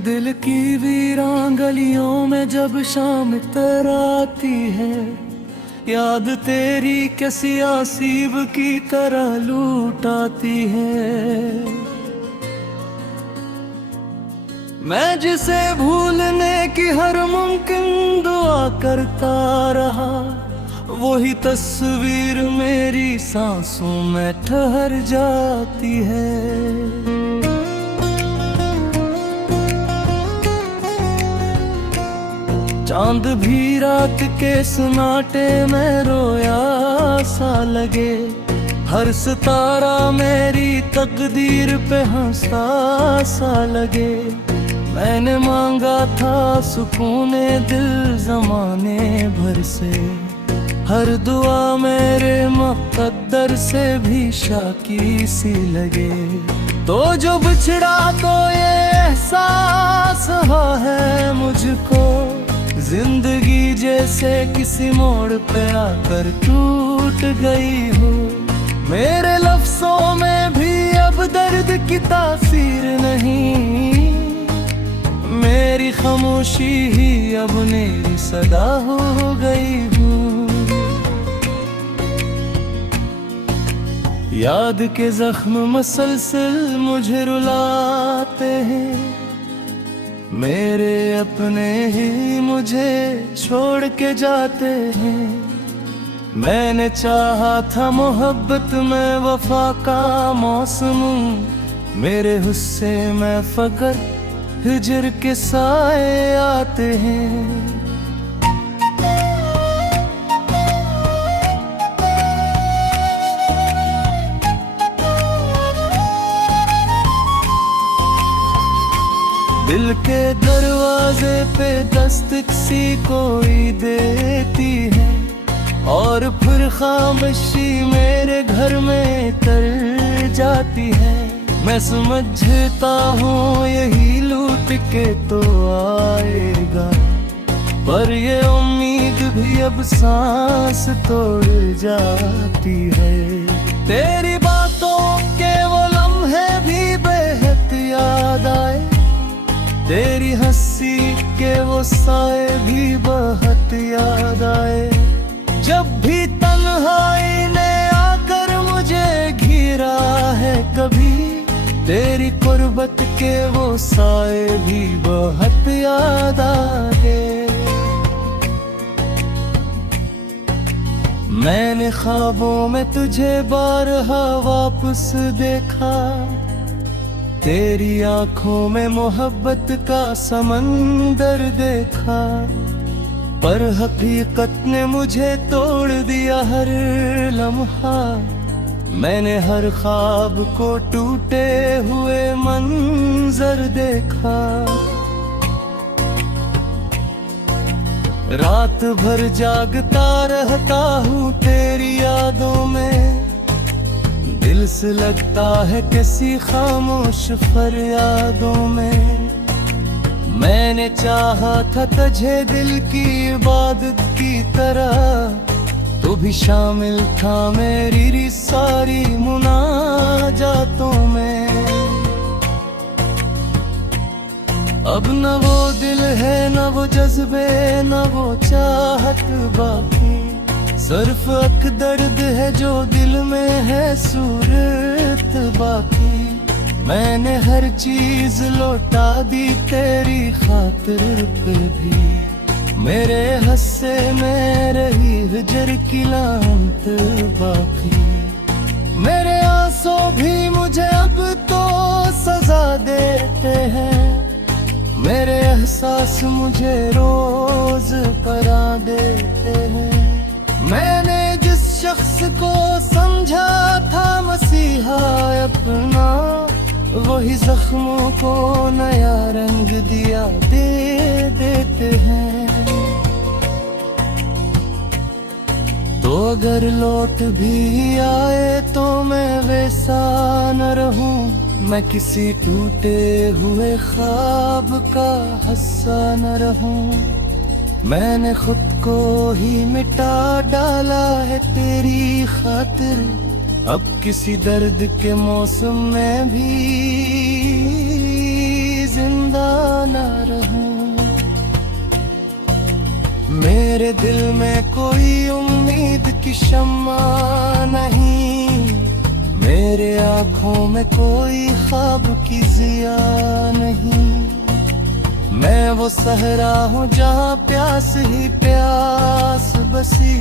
दिल की वीरान गलियों में जब शाम तराती है, याद तेरी कैसी आसीब की तरह लूट आती है। मैं जिसे भूलने की हर मुमकिन दुआ करता रहा, वही तस्वीर मेरी सांसों में ठहर जाती है। चांद भी रात के सन्नाटे में रोया सा लगे, हर सितारा मेरी तकदीर पे हंसता सा लगे। मैंने मांगा था सुकूने दिल ज़माने भर से, हर दुआ मेरे मुक़द्दर से भी शाकी सी लगे। तो जो बिछड़ा तो ये एहसास हुआ है मुझको, जिंदगी जैसे किसी मोड़ पे आकर टूट गई हो। मेरे लफ्ज़ों में भी अब दर्द की तासीर नहीं, मेरी खामोशी ही अब मेरी सदा हो गई हूँ। याद के जख्म मसलसल मुझे रुलाते हैं, मेरे अपने ही मुझे छोड़ के जाते हैं। मैंने चाहा था मोहब्बत में वफा का मौसम, मेरे हुस्से में फकर हिजर के साए आते हैं। दिल के दरवाजे पे दस्तक सी कोई देती है, और फिर खामोशी मेरे घर में कर जाती है। मैं समझता हूँ यही लूट के तो आएगा, पर ये उम्मीद भी अब सांस तोड़ जाती है। तेरी बातों के वो लम्हे भी बेहद याद आए, तेरी हंसी के वो साए भी बहुत याद आए। जब भी तन्हाई ने आकर मुझे घिरा है कभी, तेरी कुर्बत के वो साए भी बहुत याद आए। मैंने ख्वाबों में तुझे बारहा वापस देखा, तेरी आंखों में मोहब्बत का समंदर देखा, पर हकीकत ने मुझे तोड़ दिया हर लम्हा। मैंने हर ख्वाब को टूटे हुए मंजर देखा। रात भर जागता रहता हूँ तेरी यादों में, दिल से लगता है किसी खामोश फरियादों में। मैंने चाहा था तुझे दिल की इबादत की तरह, तू भी शामिल था मेरी सारी मुनाजातों में। अब न वो दिल है न वो जज्बे न वो चाहत बाकी, सिर्फ एक दर्द है जो दिल में है सूरत बाकी। मैंने हर चीज लौटा दी तेरी खातिर पे भी, मेरे हस्से में रही हिजर की लानत बाकी। मेरे आंसू भी मुझे अब तो सजा देते हैं, मेरे एहसास मुझे रोज परा देते हैं। मैंने जिस शख्स को समझा था मसीहा अपना, वही जख्मों को नया रंग दिया दे देते हैं। तो अगर लौट भी आए तो मैं वैसा न रहूं, मैं किसी टूटे हुए ख्वाब का हिस्सा न रहूं। मैंने खुद को ही मिटा डाला है तेरी खातिर, अब किसी दर्द के मौसम में भी जिंदा ना रहूं। मेरे दिल में कोई उम्मीद की शम्मा नहीं, मेरे आँखों में कोई ख्वाब की जिया नहीं। मैं वो सहरा हूँ जहाँ प्यास ही प्यास बसी,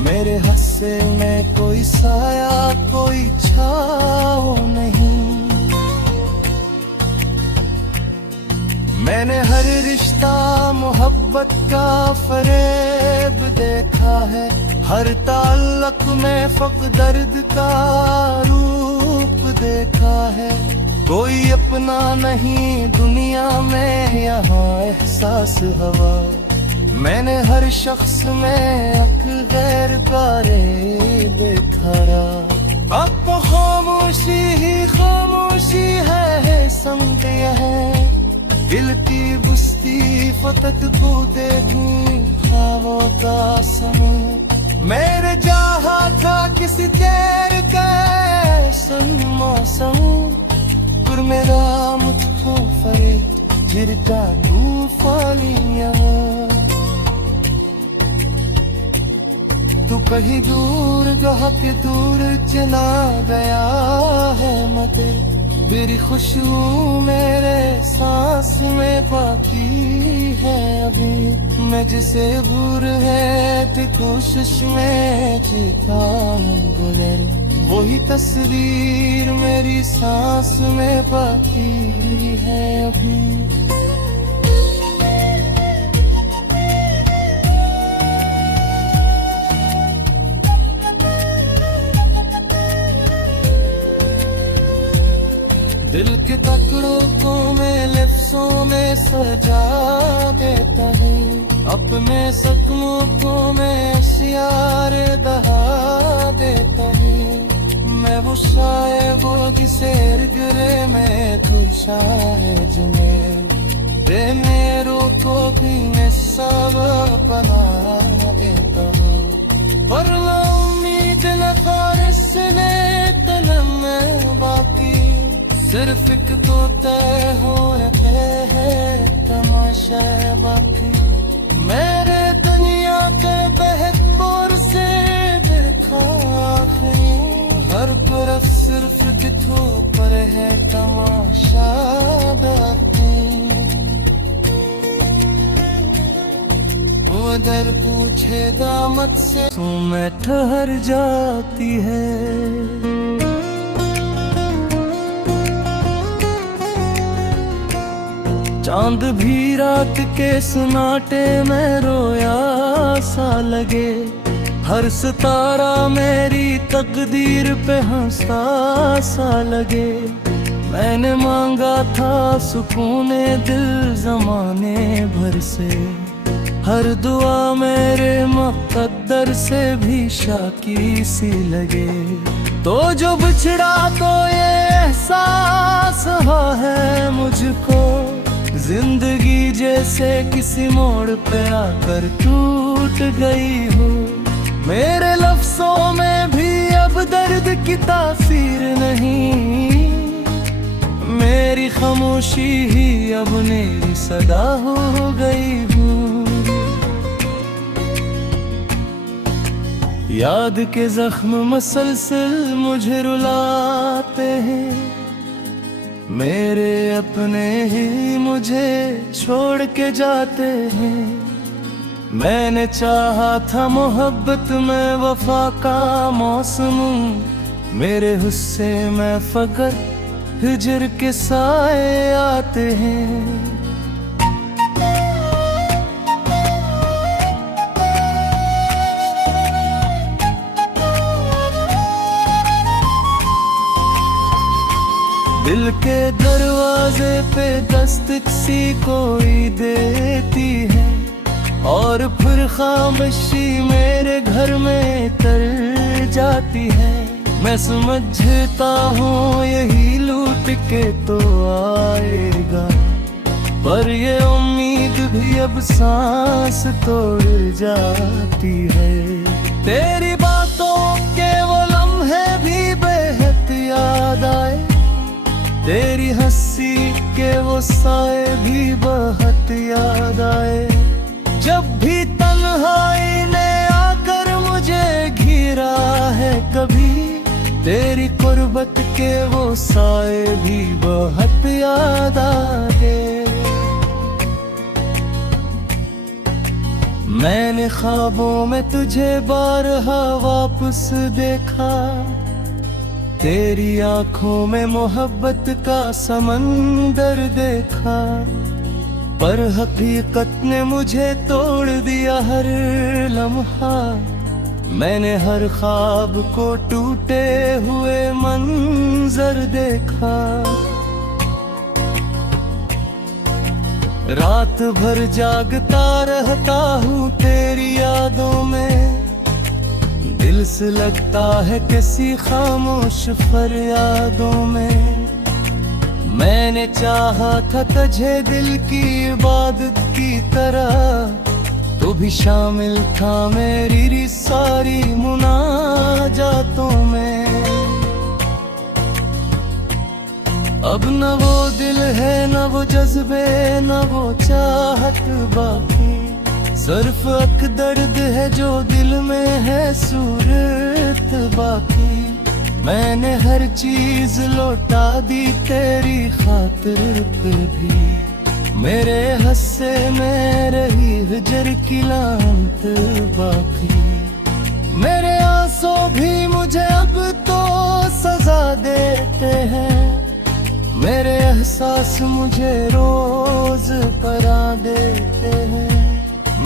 मेरे हिस्से में कोई साया कोई छाँव नहीं। मैंने हर रिश्ता मोहब्बत का फरेब देखा है, हर ताल्लुक में फ़क़्र दर्द का रूप देखा है। कोई अपना नहीं दुनिया में यहाँ एहसास हवा, मैंने हर शख्स में एक गैर बारे देखा रहा। अब तो खामोशी ही खामोशी है समझ है, दिल की बुस्ती फतक बूदे ख्वाबों का समय। मेरे जहा था किसी तेर का मौसम, पर मेरा मुझको फरे जिरका तूफानियां। तू कहीं दूर जहाँ के दूर चला गया है मत, मेरी खुशबू मेरे सांस में बाकी है अभी। मैं जिसे भूल है ते कोशिश में जीता गुले, वही तस्वीर मेरी सांस में बाकी है अभी। दिल के टुकड़ों को मैं लफ्ज़ों में सजा देता हूँ, अपने सपनों को मैं अशियार बहा देता हूँ। मैं वो शायर वो जिसे गिरे में तू शायद जिन्हें दे मेरों को भी मैं सब बना देता हूँ। पर उम्मीद न फारिश ने तलम में बाकी, सिर्फ एक दो तय हो रहे हैं तमाशा बाकी। मेरे दुनिया के बहतूर से देखा आखिरी, हर तरफ सिर्फ किथों पर है तमाशा बाकी। वो दर पूछे दामत से तो मैं ठहर जाती है। चांद भी रात के सन्नाटे में रोया सा लगे, हर सितारा मेरी तकदीर पे हंसता सा लगे। मैंने मांगा था सुकून दिल ज़माने भर से, हर दुआ मेरे मुक़द्दर से भी शाकी सी लगे। तो जो बिछड़ा तो ये एहसास हुआ है मुझको, जिंदगी जैसे किसी मोड़ पे आकर टूट गई हो। मेरे लफ्ज़ों में भी अब दर्द की तासीर नहीं, मेरी खामोशी ही अब मेरी सदा हो गई हूँ। याद के जख्म मसलसल मुझे रुलाते हैं, मेरे अपने ही मुझे छोड़ के जाते हैं। मैंने चाहा था मोहब्बत में वफा का मौसम, मेरे हिस्से में फकत हिजर के साए आते हैं। दिल के दरवाजे पे दस्तक सी कोई देती है, और फिर खामोशी मेरे घर में तर जाती है। मैं समझता हूँ यही लूट के तो आएगा, पर ये उम्मीद भी अब सांस तोड़ जाती है। तेरी बातों के वो लम्हे भी बेहद याद आए, तेरी हंसी के वो साए भी बहुत याद आए। जब भी तन्हाई ने आकर मुझे घिरा है कभी, तेरी कुर्बत के वो साए भी बहुत याद आए। मैंने ख्वाबों में तुझे बारहा वापस देखा, तेरी आंखों में मोहब्बत का समंदर देखा, पर हकीकत ने मुझे तोड़ दिया हर लम्हा। मैंने हर ख्वाब को टूटे हुए मंजर देखा। रात भर जागता रहता हूँ तेरी यादों में, दिल से लगता है किसी खामोश फरियादों में। मैंने चाहा था तुझे दिल की इबादत की तरह, तो भी शामिल था मेरी सारी मुनाजातों में। अब न वो दिल है, न वो जज्बे, न वो चाहत बाकी, सिर्फ एक दर्द है जो दिल में है सूरत बाकी। मैंने हर चीज लौटा दी तेरी खातिर पे भी, मेरे हस्से में रही हिजर की लांत बाकी। मेरे आंसू भी मुझे अब तो सजा देते हैं, मेरे एहसास मुझे रोज परा देते हैं।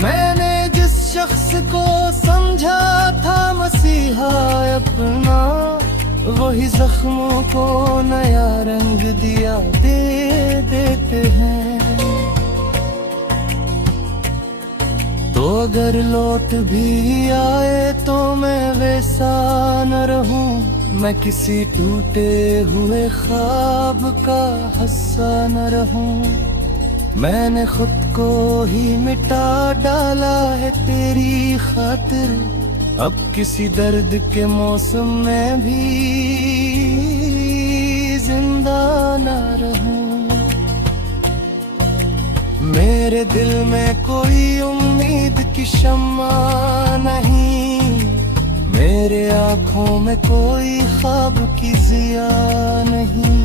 मैंने जिस शख्स को समझा था मसीहा अपना, वही जख्मों को नया रंग दिया दे देते हैं। तो अगर लौट भी आए तो मैं वैसा न रहूं, मैं किसी टूटे हुए ख्वाब का हिस्सा न रहूं। मैंने खुद को ही मिटा डाला है तेरी खातिर, अब किसी दर्द के मौसम में भी जिंदा न रहूं। मेरे दिल में कोई उम्मीद की शम्मा नहीं, मेरे आँखों में कोई ख्वाब की जिया नहीं।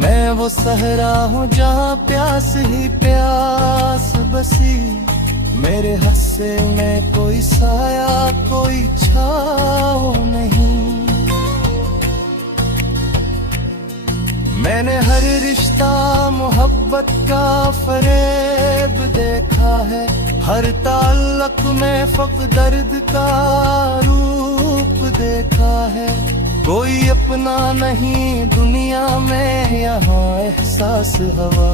मैं वो सहरा हूँ जहाँ प्यास ही प्यास बसी, मेरे हस्से में कोई साया कोई छाँव नहीं। मैंने हर रिश्ता मोहब्बत का फरेब देखा है, हर ताल्लुक में फ़क़्र दर्द का रूप देखा है। कोई अपना नहीं दुनिया में यहाँ एहसास हवा,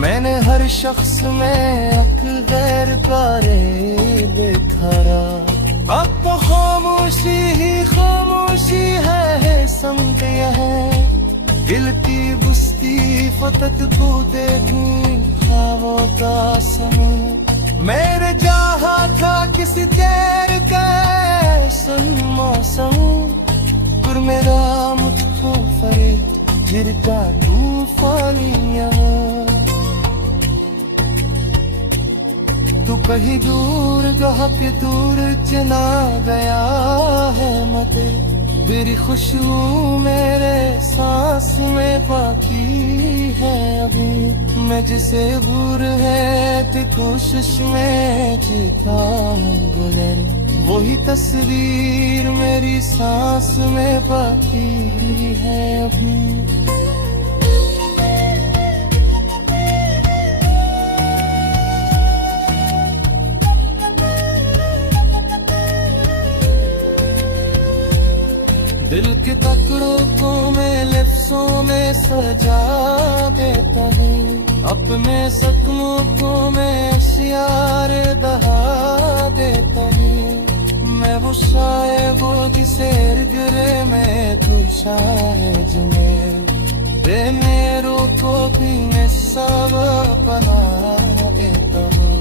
मैंने हर शख्स में एक गैर कारे देखा रहा। अब तो खामोशी ही खामोशी है संग यह, दिल की बुस्ती फकत बूदे ख्वाबों का समय। मेरे जहा था किसी देर का मौसम, पर मेरा मुझको फरे गिरता तूफानिया। तू कहीं दूर गह के दूर चला गया है मत, मेरी खुशबू मेरे सांस में बाकी है अभी। मैं जिसे भूल है ते कोशिश में जीता हूँ गुजर, वही तस्वीर मेरी सांस में बाकी है अभी। दिल के टुकड़ों को मैं लफ्ज़ों में सजा देता हूँ, अपने सपनों को मैं अशियार दहा देता हूँ। मैं वो शायद वो जिसे गिरे मैं तू शायद में दे मेरों को भी मैं सब बना देता हूँ।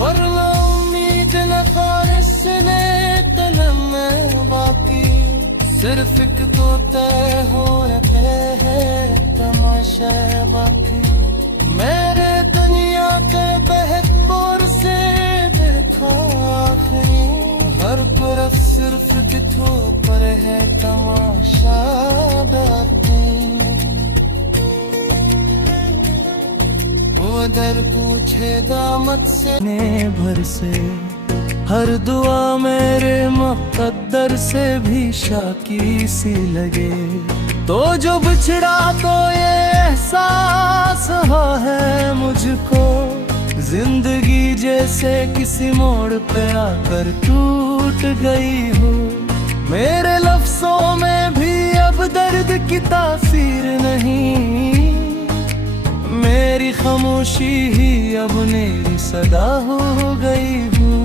पर ना उम्मीद न ख्वाहिश ने तनम में बाकी, सिर्फ एक दो तय हो रखे हैं तमाशा बाकी। मेरे दुनिया के बहकपुर से देखा आखिरी, हर तरफ सिर्फ किथों पर है तमाशा बाकी। वो दर पूछे दामत से ने भर से, हर दुआ मेरे मुक़द्दर से भी शाकी सी लगे। तो जो बिछड़ा तो ये एहसास हुआ है मुझको, जिंदगी जैसे किसी मोड़ पे आकर टूट गई हो। मेरे लफ्ज़ों में भी अब दर्द की तासीर नहीं, मेरी खामोशी ही अब मेरी सदा हो गई हूँ।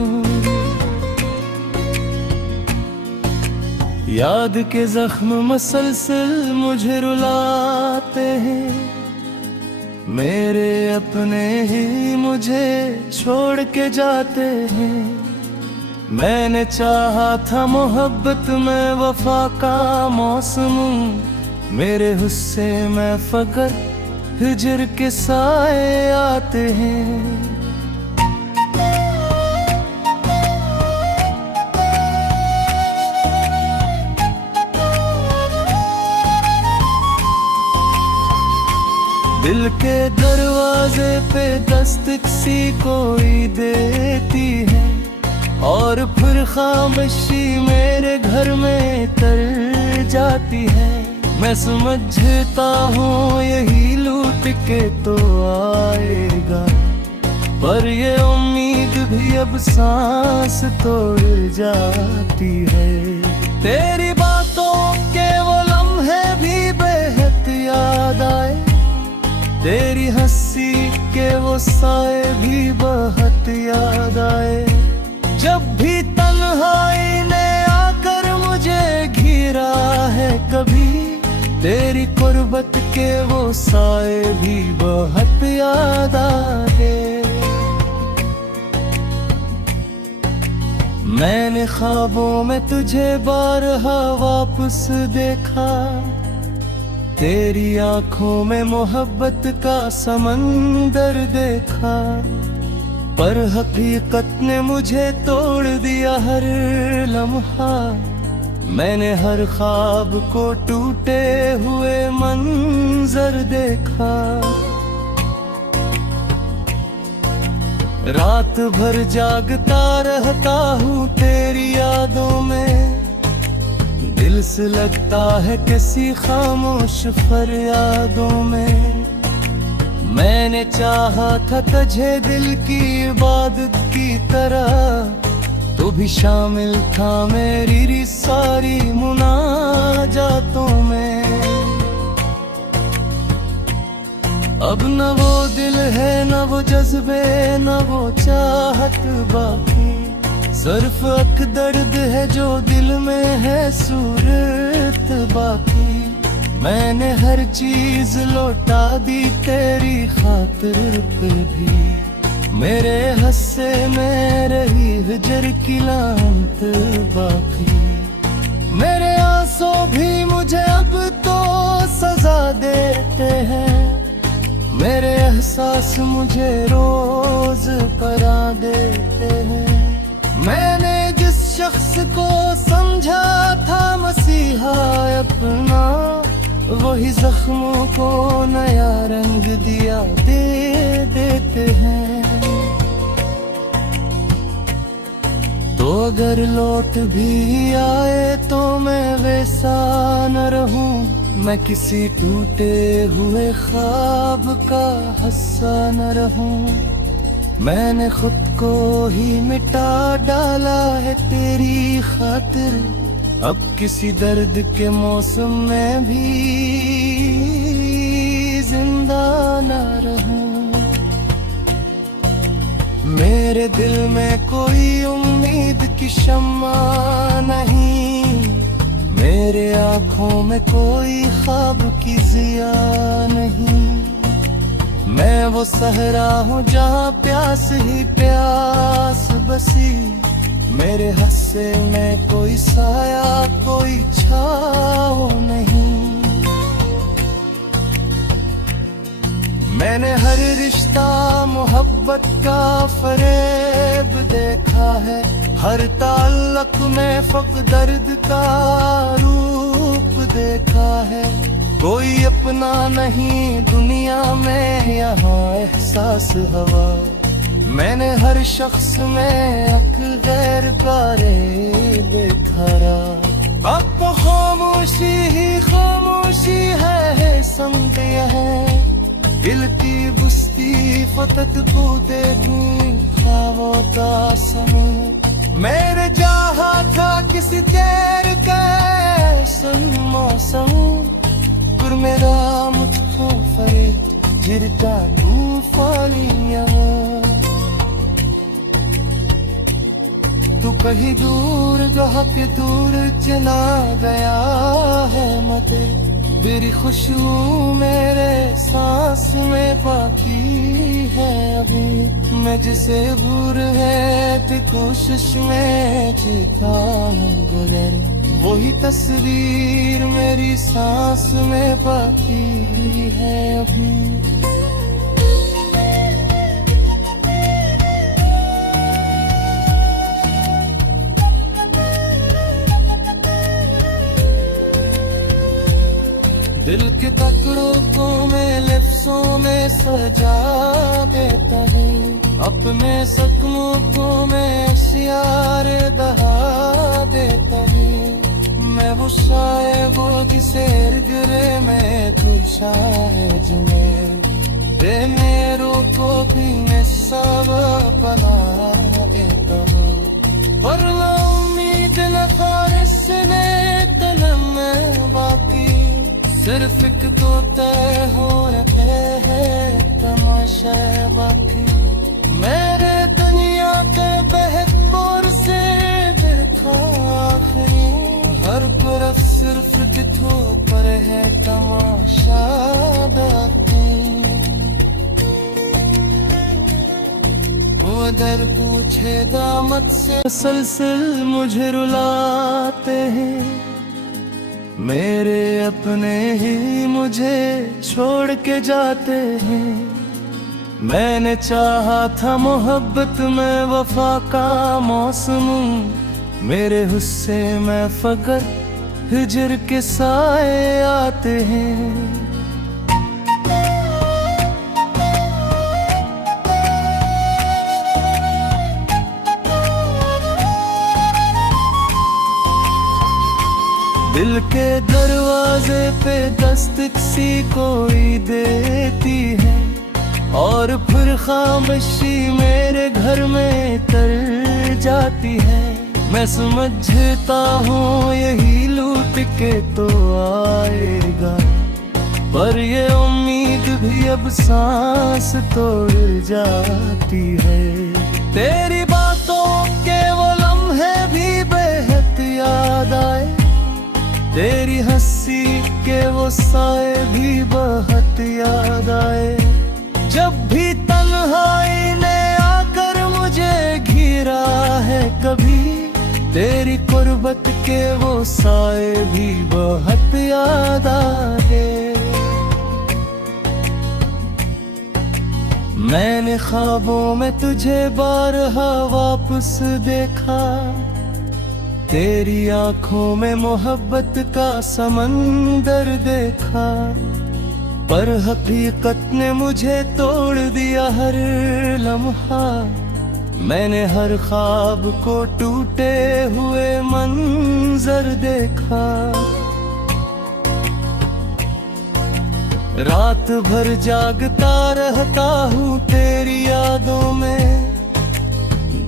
याद के जख्म मसलसल मुझे रुलाते हैं, मेरे अपने ही मुझे छोड़ के जाते हैं। मैंने चाहा था मोहब्बत में वफा का मौसम, मेरे हुस्से में फकर हिजर के साए आते हैं। दिल के दरवाजे पे दस्तक सी कोई देती है, और फिर खामोशी मेरे घर में तर जाती है। मैं समझता हूँ यही लूट के तो आएगा, पर ये उम्मीद भी अब सांस तोड़ जाती है। तेरी बातों के वो लम्हे भी बेहद याद आए, तेरी हंसी के वो साए भी बहुत याद आए। जब भी तन्हाई ने आकर मुझे घिरा है कभी, तेरी कुर्बत के वो साए भी बहुत याद आए। मैंने ख्वाबों में तुझे बारहा वापस देखा, तेरी आंखों में मोहब्बत का समंदर देखा, पर हकीकत ने मुझे तोड़ दिया हर लम्हा। मैंने हर ख्वाब को टूटे हुए मंजर देखा। रात भर जागता रहता हूँ तेरी यादों में, दिल से लगता है किसी खामोश फरियादों में। मैंने चाहा था तुझे दिल की इबादत की तरह, तो भी शामिल था मेरी सारी मुनाजातों में। अब न वो दिल है न वो जज्बे न वो चाहत बाकी, सिर्फ अक दर्द है जो दिल में है सूरत बाकी। मैंने हर चीज लौटा दी तेरी खातिर पे भी, मेरे हस्से में रही हिजर की लांत बाकी। मेरे आंसू भी मुझे अब तो सजा देते हैं, मेरे एहसास मुझे रोज परा देते हैं। मैंने जिस शख्स को समझा था मसीहा अपना, वही जख्मों को नया रंग दिया दे देते हैं। तो अगर लौट भी आए तो मैं वैसा न रहूं, मैं किसी टूटे हुए ख्वाब का हिस्सा न रहूं। मैंने खुद को ही मिटा डाला है तेरी खातिर, अब किसी दर्द के मौसम में भी जिंदा न रहूं। मेरे दिल में कोई उम्मीद की शम्मा नहीं, मेरे आँखों में कोई ख्वाब की जिया नहीं। मैं वो सहरा हूँ जहाँ प्यास ही प्यास बसी, मेरे हस्से में कोई साया कोई छाँव नहीं। मोहब्बत का फरेब देखा है, हर ताल्लुक में फक दर्द का रूप देखा है। कोई अपना नहीं दुनिया में यहाँ एहसास हवा, मैंने हर शख्स में एक गैर कारे देखा रहा। अब खामोशी ही खामोशी है संग है, दिल की बुस्ती फतत बूदे खावो दासम। मेरे जहा था किसी तेर कैसन मौसम, पर मेरा मुझको फरे गिरता तूफानियां। तू कहीं दूर जहाँ के दूर चला गया है मते, तेरी खुशबू मेरे सांस में बाकी है अभी। मैं जिसे भूल है थी कोशिश में जीता हूँ गुज़र, वही तस्वीर मेरी सांस में बाकी है अभी। दिल के टुकड़ों को मैं लफ्ज़ों में सजा देता हूँ, अपने जख्मों को मैं शियार दहा देता हूँ। मैं वो शायद वो जिसे गिरे मैं तू शायद में दे मेरों को भी मैं सब बना देता हूँ। पर ना उम्मीद न ख्वाहिश ने तनम में बाकी, सिर्फ एक दो तय हो रहे हैं तमाशा बाकी। मेरे दुनिया के बहतोर से देखा आखिरी, हर तरफ सिर्फ किथों पर है तमाशा बाकी। वो दर पूछे दामत से सलसल मुझे रुलाते हैं, मेरे अपने ही मुझे छोड़ के जाते हैं। मैंने चाहा था मोहब्बत में वफा का मौसम, मेरे हुस्से में फकर हिजर के साए आते हैं। दिल के दरवाजे पे दस्तक सी कोई देती है, और फिर खामोशी मेरे घर में तर जाती है। मैं समझता हूँ यही लूट के तो आएगा, पर ये उम्मीद भी अब सांस तोड़ जाती है। तेरी बातों के वो लम्हे भी बेहद याद आए, तेरी हंसी के वो साए भी बहुत याद आए। जब भी तन्हाई ने आकर मुझे घिरा है कभी, तेरी कुर्बत के वो साए भी बहुत याद आए। मैंने ख्वाबों में तुझे बारहा वापस देखा, तेरी आंखों में मोहब्बत का समंदर देखा, पर हकीकत ने मुझे तोड़ दिया हर लम्हा। मैंने हर ख्वाब को टूटे हुए मंजर देखा, रात भर जागता रहता हूँ तेरी यादों में।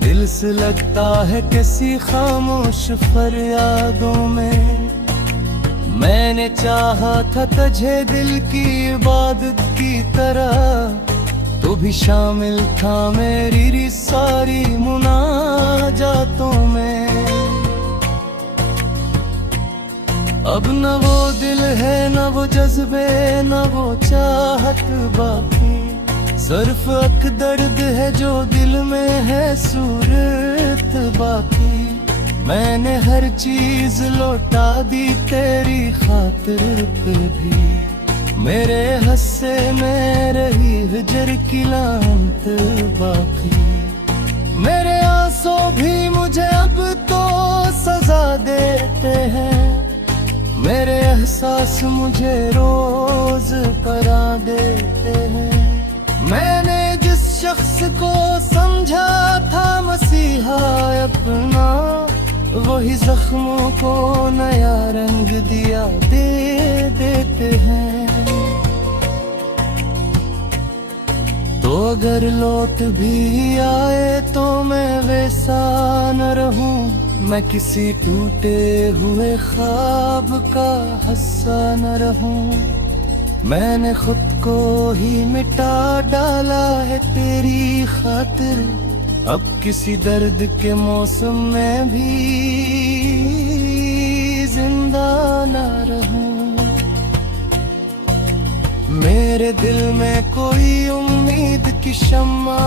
दिल से लगता है किसी खामोश फरियादों में। मैंने चाहा था तुझे दिल की इबादत की तरह, तो भी शामिल था मेरी सारी मुनाजातों में। अब न वो दिल है न वो जज्बे न वो चाहत बाकी, सिर्फ एक दर्द है जो दिल में है सूरत बाकी। मैंने हर चीज लौटा दी तेरी खातिर पे भी, मेरे हस्से में रही हिजर की लानत बाकी। मेरे एहसास मुझे रोज परा देते हैं। मैंने जिस शख्स को समझा था मसीहा अपना, वही जख्मों को नया रंग दिया दे देते हैं। तो अगर लौट भी आए तो मैं वैसा न रहूं, मैं किसी टूटे हुए ख्वाब का हिस्सा न रहूं। मैंने खुद को ही मिटा डाला है तेरी खातिर, अब किसी दर्द के मौसम में भी जिंदा न रहूं। मेरे दिल में कोई उम्मीद की शम्मा